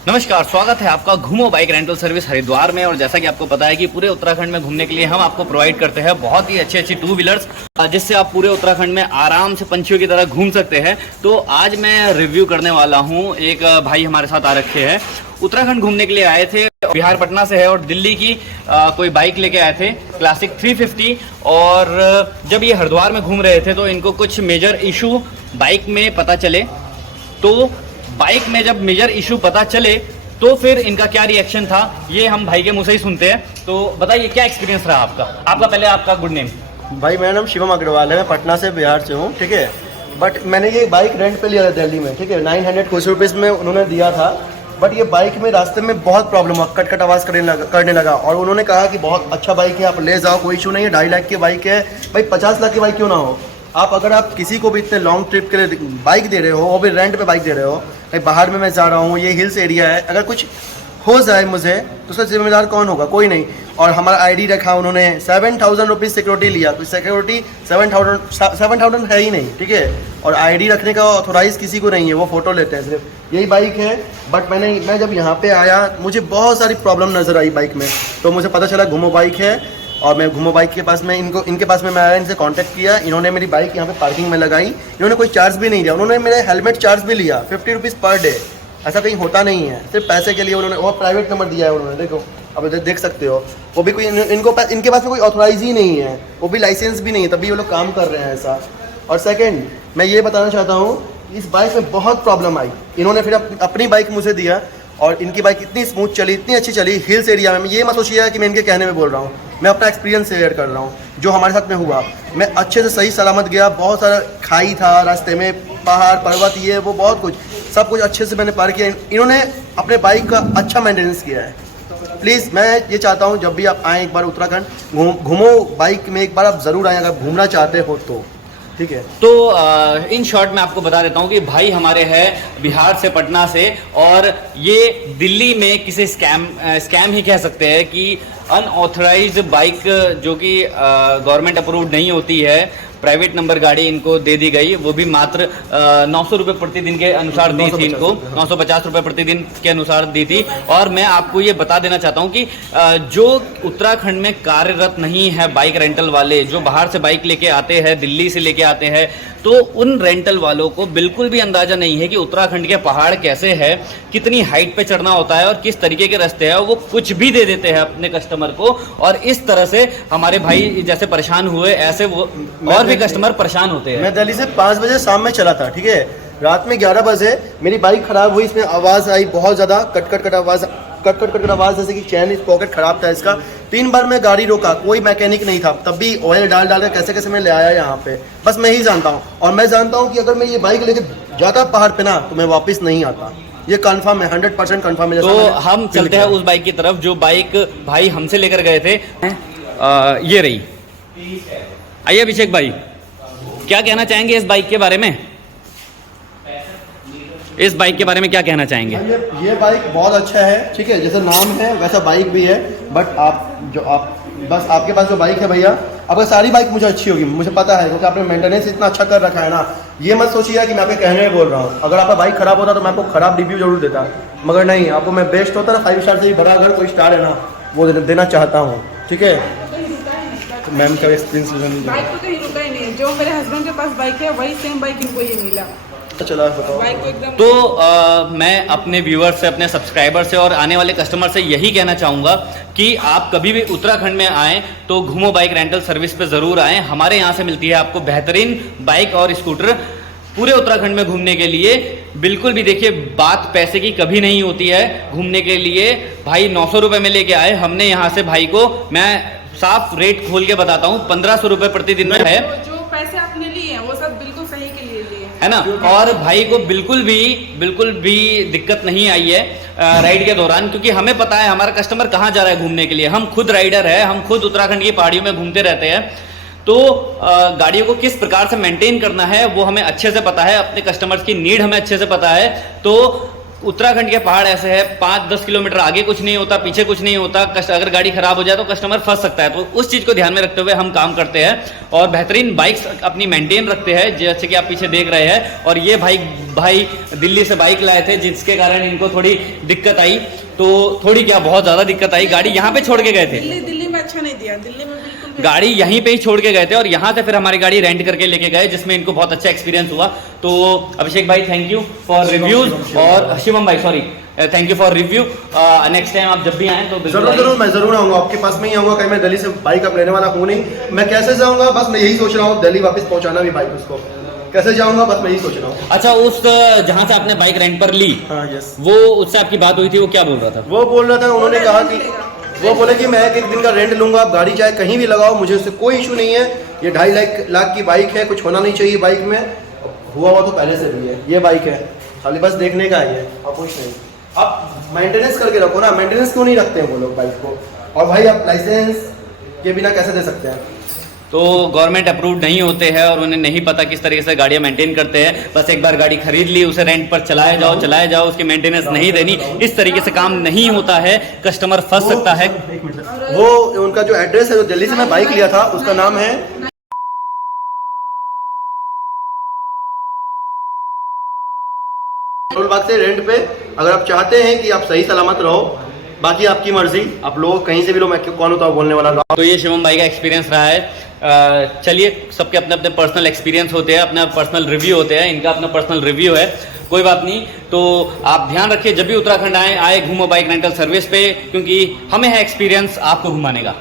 नमस्कार, स्वागत है आपका घूमो बाइक रेंटल सर्विस हरिद्वार में। और जैसा कि आपको पता है कि पूरे उत्तराखंड में घूमने के लिए हम आपको प्रोवाइड करते हैं बहुत ही अच्छी अच्छी टू व्हीलर्स, जिससे आप पूरे उत्तराखंड में आराम से पंछियों की तरह घूम सकते हैं। तो आज मैं रिव्यू करने वाला हूँ। एक भाई हमारे साथ आ रखे हैं, उत्तराखंड घूमने के लिए आए थे, बिहार पटना से है और दिल्ली की कोई बाइक लेके आए थे क्लासिक 350। और जब ये हरिद्वार में घूम रहे थे तो इनको कुछ मेजर इशू बाइक में पता चले। तो बाइक में जब मेजर इशू पता चले तो फिर इनका क्या रिएक्शन था ये हम भाई के मुंह से ही सुनते हैं। तो बताइए क्या एक्सपीरियंस रहा आपका पहले आपका गुड नेम। भाई मेरा नाम शिवम अग्रवाल है, मैं पटना से बिहार से हूँ, ठीक है। बट मैंने ये बाइक रेंट पे लिया था दिल्ली में, ठीक है। 900 कुछ रुपीज़ में उन्होंने दिया था। बट ये बाइक में रास्ते में बहुत प्रॉब्लम हुआ, कट कट आवाज़ करने लगा। और उन्होंने कहा कि बहुत अच्छा बाइक है, आप ले जाओ, कोई इशू नहीं है, 2.5 लाख की बाइक है। भाई 50 लाख की बाइक क्यों ना हो। अगर आप किसी को भी इतने लॉन्ग ट्रिप के लिए बाइक दे रहे हो, वो भी रेंट पे बाइक दे रहे हो, भाई बाहर में मैं जा रहा हूँ, ये हिल्स एरिया है, अगर कुछ हो जाए मुझे तो उसका जिम्मेदार कौन होगा? कोई नहीं। और हमारा आईडी रखा उन्होंने, 7000 रुपीज़ सिक्योरिटी लिया। तो सिक्योरिटी 7,000 है ही नहीं, ठीक है। और आईडी रखने का ऑथोराइज किसी को नहीं है, वो फ़ोटो लेते हैं सिर्फ, यही बाइक है। बट मैं जब यहाँ पे आया मुझे बहुत सारी प्रॉब्लम नज़र आई बाइक में। तो मुझे पता चला घूमो बाइक है, और मैं घूमो बाइक के पास में इनके पास में मैं आया, इनसे कांटेक्ट किया। इन्होंने मेरी बाइक यहाँ पे पार्किंग में लगाई, इन्होंने कोई चार्ज भी नहीं दिया। उन्होंने मेरे हेलमेट चार्ज भी लिया 50 रुपीज़ पर डे। ऐसा कहीं होता नहीं है, सिर्फ पैसे के लिए उन्होंने, वो प्राइवेट नंबर दिया है उन्होंने, देखो अब देख सकते हो। वो भी कोई इनके पास में कोई ऑथोराइज ही नहीं है, वो भी लाइसेंस भी नहीं है, तभी वो लोग काम कर रहे हैं ऐसा। और सेकेंड मैं ये बताना चाहता हूँ, इस बाइक में बहुत प्रॉब्लम आई। इन्होंने फिर अपनी बाइक मुझे दिया और इनकी बाइक इतनी स्मूथ चली, इतनी अच्छी चली हिल्स एरिया में। ये मत सोचिएगा कि मैं इनके कहने में बोल रहा हूँ, मैं अपना एक्सपीरियंस शेयर कर रहा हूँ जो हमारे साथ में हुआ। मैं अच्छे से सही सलामत गया, बहुत सारा खाई था रास्ते में, पहाड़ पर्वत, ये वो बहुत कुछ, सब कुछ अच्छे से मैंने पार किया। इन्होंने अपने बाइक का अच्छा मेंटेनेंस किया है। प्लीज़ मैं ये चाहता हूँ जब भी आप आएँ एक बार उत्तराखंड घूमो बाइक में, एक बार आप ज़रूर आएँ अगर घूमना चाहते हो तो, ठीक है। तो इन शॉर्ट में आपको बता देता हूँ कि भाई हमारे हैं बिहार से, पटना से, और ये दिल्ली में किसी स्कैम ही कह सकते हैं कि अनऑथराइज बाइक जो कि गवर्नमेंट अप्रूव्ड नहीं होती है, प्राइवेट नंबर गाड़ी इनको दे दी गई, वो भी मात्र 900 रुपये प्रतिदिन के अनुसार दी थी इनको, 950 रुपये प्रतिदिन के अनुसार दी थी। और मैं आपको ये बता देना चाहता हूँ कि जो उत्तराखंड में कार्यरत नहीं है बाइक रेंटल वाले, जो बाहर से बाइक लेके आते हैं, दिल्ली से लेके आते हैं, तो उन रेंटल वालों को बिल्कुल भी अंदाज़ा नहीं है कि उत्तराखंड के पहाड़ कैसे है, कितनी हाइट पे चढ़ना होता है और किस तरीके के रास्ते हैं। वो कुछ भी दे देते हैं अपने कस्टमर को, और इस तरह से हमारे भाई जैसे परेशान हुए, ऐसे वो और भी कस्टमर परेशान होते हैं। मैं दिल्ली से 5 बजे शाम में चला था, ठीक है। रात में 11 बजे मेरी बाइक खराब हुई, इसमें आवाज़ आई बहुत ज़्यादा, कट आवाज़, जैसे कि चैन पॉकेट खराब था इसका। 3 बार मैं गाड़ी रोका, कोई मैकेनिक नहीं था, तब भी ऑयल डाल कर कैसे मैं ले आया यहाँ पे, बस मैं ही जानता हूँ। और मैं जानता हूँ कि अगर मैं ये बाइक लेके जाता पहाड़ पे ना तो मैं वापस नहीं आता, ये कंफर्म है, 100% कंफर्म है। तो हम चलते हैं उस बाइक की तरफ जो बाइक भाई हमसे लेकर गए थे। ये रही। आइए अभिषेक भाई, क्या कहना चाहेंगे इस बाइक के बारे में? इस बाइक के बारे में क्या कहना चाहेंगे? ये बाइक बहुत अच्छा है, ठीक है, जैसा नाम है वैसा बाइक भी है। बट बस आपके पास जो बाइक है भैया, आपका सारी बाइक मुझे अच्छी होगी, मुझे पता है, क्योंकि आपने मेंटेनेंस इतना अच्छा कर रखा है ना। ये मत सोचिएगा कि मैं आपके कहने में बोल रहा हूँ। अगर आपका बाइक खराब होता तो मैं आपको खराब रिव्यू जरूर देता, मगर नहीं, आपको मैं बेस्ट होता ना, 5 स्टार से भी बड़ा अगर कोई स्टार है ना वो देना चाहता हूँ, ठीक है। तो मैम का एक्सपीरियंस बाइक तो कहीं रुका ही नहीं, जो मेरे हस्बैंड के पास बाइक है वही सेम बाइक इनको ये मिला। चला बताओ। तो मैं अपने व्यूअर से, अपने सब्सक्राइबर से और आने वाले कस्टमर से यही कहना चाहूँगा कि आप कभी भी उत्तराखंड में आएँ तो घूमो बाइक रेंटल सर्विस पे ज़रूर आएँ। हमारे यहाँ से मिलती है आपको बेहतरीन बाइक और स्कूटर पूरे उत्तराखंड में घूमने के लिए। बिल्कुल भी देखिए, बात पैसे की कभी नहीं होती है। घूमने के लिए भाई 900 रुपये में लेके आए हमने यहाँ से, भाई को मैं साफ रेट खोल के बताता हूँ, 1500 रुपये प्रतिदिन में है। जो पैसे आपने लिए हैं वो सब बिल्कुल सही के लिए लिए है ना। और भाई को बिल्कुल भी दिक्कत नहीं आई है राइड के दौरान, क्योंकि हमें पता है हमारा कस्टमर कहाँ जा रहा है घूमने के लिए। हम खुद राइडर है, हम खुद उत्तराखंड की पहाड़ियों में घूमते रहते हैं, तो गाड़ियों को किस प्रकार से मेंटेन करना है वो हमें अच्छे से पता है, अपने कस्टमर्स की नीड हमें अच्छे से पता है। तो उत्तराखंड के पहाड़ ऐसे है 5-10 किलोमीटर आगे कुछ नहीं होता, पीछे कुछ नहीं होता। अगर गाड़ी खराब हो जाए तो कस्टमर फंस सकता है। तो उस चीज़ को ध्यान में रखते हुए हम काम करते हैं और बेहतरीन बाइक्स अपनी मेंटेन रखते हैं, जैसे कि आप पीछे देख रहे हैं। और ये भाई दिल्ली से बाइक लाए थे, जिसके कारण इनको थोड़ी दिक्कत आई। तो थोड़ी क्या, बहुत ज़्यादा दिक्कत आई। गाड़ी यहाँ पे छोड़ के गए थे, दिल्ली में अच्छा नहीं दिया, दिल्ली में बिल्कुल भी गाड़ी यहीं पे ही छोड़ के गए थे और यहाँ से फिर हमारी गाड़ी रेंट करके लेके गए, जिसमें इनको बहुत अच्छा एक्सपीरियंस हुआ। तो अभिषेक भाई थैंक यू फॉर रिव्यूज, और शिवम भाई sorry thank you for review. Next time आप जब भी आएँ तो जरूर मैं जरूर आऊँगा, आपके पास में ही आऊँगा। कहीं मैं दिल्ली से बाइक अब लेने वाला हूँ नहीं, मैं कैसे जाऊँगा बस मैं यही सोच रहा हूँ, दिल्ली वापस पहुँचाना भी बाइक उसको कैसे जाऊँगा बस मैं यही सोच रहा हूँ। अच्छा, उस जहाँ से आपने बाइक रेंट पर ली, हाँ यस, वो उससे आपकी बात हुई थी, वो क्या बोल रहा था? वो बोल रहा था, उन्होंने कहा कि वो बोले कि मैं एक दिन का रेंट लूंगा, आप गाड़ी चाहे कहीं भी लगाओ, मुझे उससे कोई इशू नहीं है। ये 2.5 लाख की बाइक है, कुछ होना नहीं चाहिए बाइक में, हुआ तो पहले से भी है। ये बाइक है, खाली बस देखने का ही है और कुछ नहीं। आप मेंटेनेंस करके रखो ना, मेंटेनेंस क्यों नहीं रखते हैं वो लोग बाइक को? और भाई आप लाइसेंस के बिना कैसे दे सकते हैं? तो गवर्नमेंट अप्रूव्ड नहीं होते हैं और उन्हें नहीं पता किस तरीके से गाड़ियाँ मेंटेन करते हैं। बस एक बार गाड़ी खरीद ली, उसे रेंट पर चलाए जाओ, उसकी मेंटेनेंस नहीं देनी। इस तरीके से काम नहीं होता है, कस्टमर फंस सकता है। वो उनका जो एड्रेस है, जो दिल्ली से मैं बाइक लिया था, उसका नाम है पेट्रोल बाग से रेंट पे। अगर आप चाहते हैं कि आप सही सलामत रहो, बाकी आपकी मर्जी, आप लोग कहीं से भी लो, मैं कौन होता हूँ बोलने वाला। तो ये शिवम भाई का एक्सपीरियंस रहा है। चलिए, सबके अपने अपने पर्सनल एक्सपीरियंस होते हैं, अपना पर्सनल रिव्यू होते हैं, इनका अपना पर्सनल रिव्यू है, कोई बात नहीं। तो आप ध्यान रखिए, जब भी उत्तराखंड आए घूमो बाइक रेंटल सर्विस पे, क्योंकि हमें है एक्सपीरियंस आपको घुमाने का।